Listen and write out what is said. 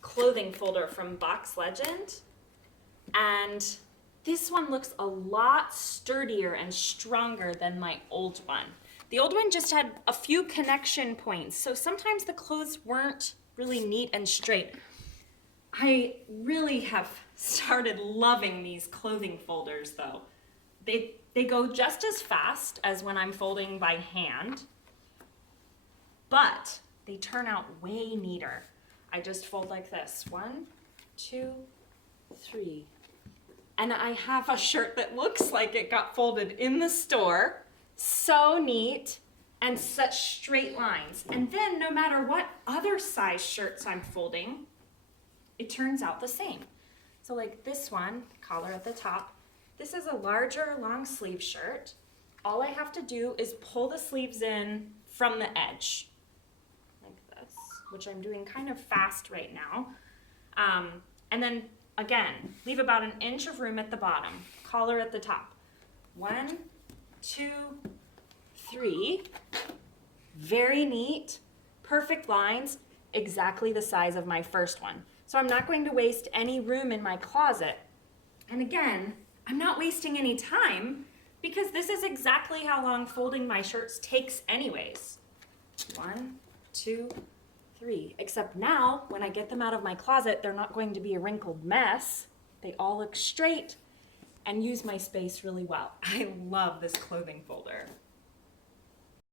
Clothing folder from BoxLegend, and this one looks a lot sturdier and stronger than my old one. The old one just had a few connection points, so sometimes the clothes weren't really neat and straight. I really have started loving these clothing folders though. They go just as fast as when I'm folding by hand, but they turn out way neater. I just fold like this, 1, 2, 3. And I have a shirt that looks like it got folded in the store. So neat and such straight lines. And then no matter what other size shirts I'm folding, it turns out the same. So like this one, collar at the top, this is a larger long sleeve shirt. All I have to do is pull the sleeves in from the edge, like this, which I'm doing kind of fast right now. And then again, leave about 1 inch of room at the bottom, collar at the top. 1, 2, 3. Very neat, perfect lines, exactly the size of my first one. So I'm not going to waste any room in my closet. And again, I'm not wasting any time because this is exactly how long folding my shirts takes anyways. 1, 2, 3. Except now, when I get them out of my closet, they're not going to be a wrinkled mess. They all look straight and use my space really well. I love this clothing folder.